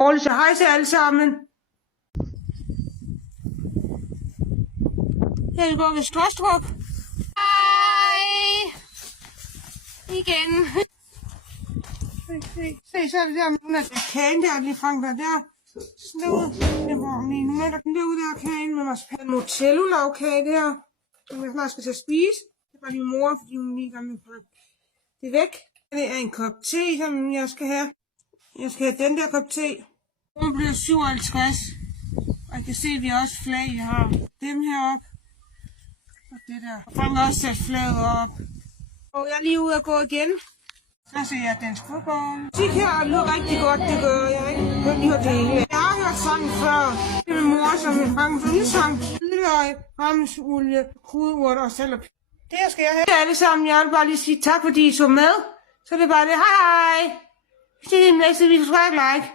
dårligt, så hej til alle sammen. Her går vi Stråstrup. Hej! Igen. Se, så er det der med kagen der, lige frem der. Slået. Det var lige nu, der kan løbe der kagen med marcipan Motello-lavkage der. Som jeg snart skal til at spise. Det var lige mor, fordi hun lige gerne vil pakke det væk. Det er en kop te, som jeg skal have. Jeg skal have den der kop te. Hun bliver 57. Og jeg kan se, at vi også flag. Jeg har dem heroppe. Og det der. Og Frank har også sat flaget op. Og jeg er lige ude at gå igen. Så ser jeg dansk fodbold. Musik her lyder rigtig godt, det gør jeg ikke. Jeg har lige hørt det hele. Jeg har hørt sangen før. Det er min mor, som er Frankens yndlingssang. Hvidløg, rammesolie, krudurt og sallop. Det skal jeg have. Alle sammen, jeg vil bare lige sige tak, fordi I så med. Så det er bare det. Hej hej. Se I næste video. Subscribe, like.